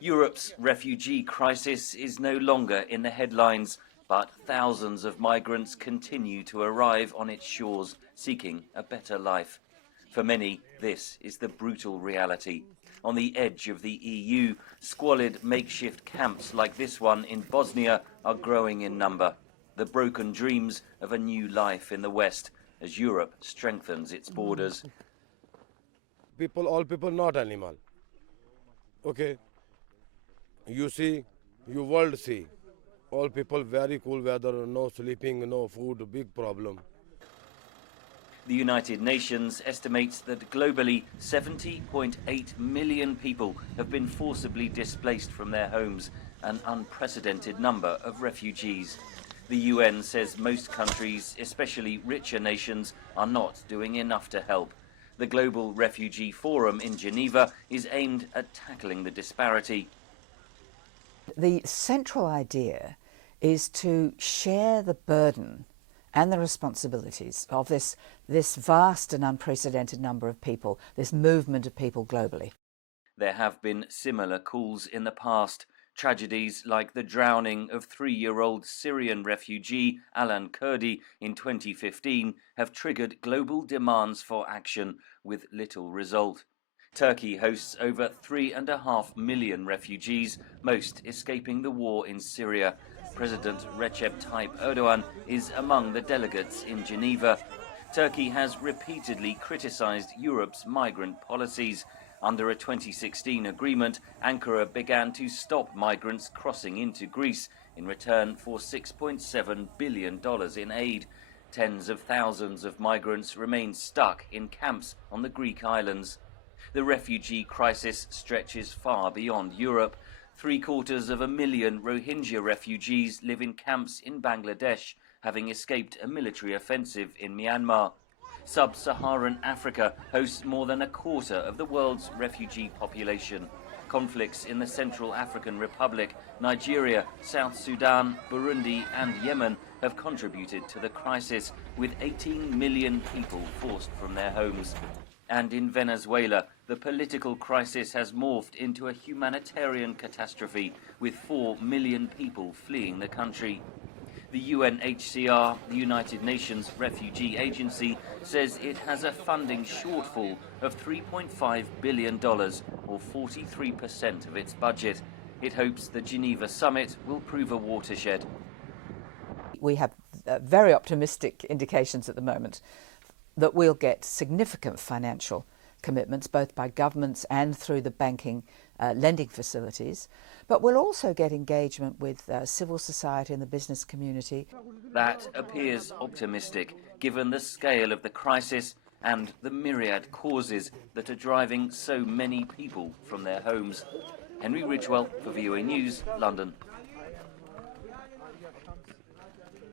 Europe's refugee crisis is no longer in the headlines, but thousands of migrants continue to arrive on its shores, seeking a better life. For many, this is the brutal reality. On the edge of the EU, squalid makeshift camps like this one in Bosnia are growing in number. The broken dreams of a new life in the West as Europe strengthens its borders. All people, not animal. Okay. You see, you world see. All people very cool weather, no sleeping, no food, big problem. The United Nations estimates that globally 70.8 million people have been forcibly displaced from their homes, an unprecedented number of refugees. The UN says most countries, especially richer nations, are not doing enough to help. The Global Refugee Forum in Geneva is aimed at tackling the disparity. The central idea is to share the burden and the responsibilities of this vast and unprecedented number of people, this movement of people globally. There have been similar calls in the past. Tragedies like the drowning of 3-year-old Syrian refugee Alan Kurdi in 2015 have triggered global demands for action with little result. Turkey hosts over 3.5 million refugees, most escaping the war in Syria. President Recep Tayyip Erdogan is among the delegates in Geneva. Turkey has repeatedly criticized Europe's migrant policies. Under a 2016 agreement, Ankara began to stop migrants crossing into Greece in return for $6.7 billion in aid. Tens of thousands of migrants remain stuck in camps on the Greek islands. The refugee crisis stretches far beyond Europe. 750,000 Rohingya refugees live in camps in Bangladesh, having escaped a military offensive in Myanmar. Sub-Saharan Africa hosts more than a quarter of the world's refugee population. Conflicts in the Central African Republic, Nigeria, South Sudan, Burundi and Yemen have contributed to the crisis, with 18 million people forced from their homes. And in Venezuela, the political crisis has morphed into a humanitarian catastrophe, with 4 million people fleeing the country. The UNHCR, the United Nations Refugee Agency, says it has a funding shortfall of $3.5 billion, or 43% of its budget. It hopes the Geneva summit will prove a watershed. We have very optimistic indications at the moment that we'll get significant financial commitments, both by governments and through the banking lending facilities, but we'll also get engagement with civil society and the business community. That appears optimistic, given the scale of the crisis and the myriad causes that are driving so many people from their homes. Henry Ridgwell for VOA News, London.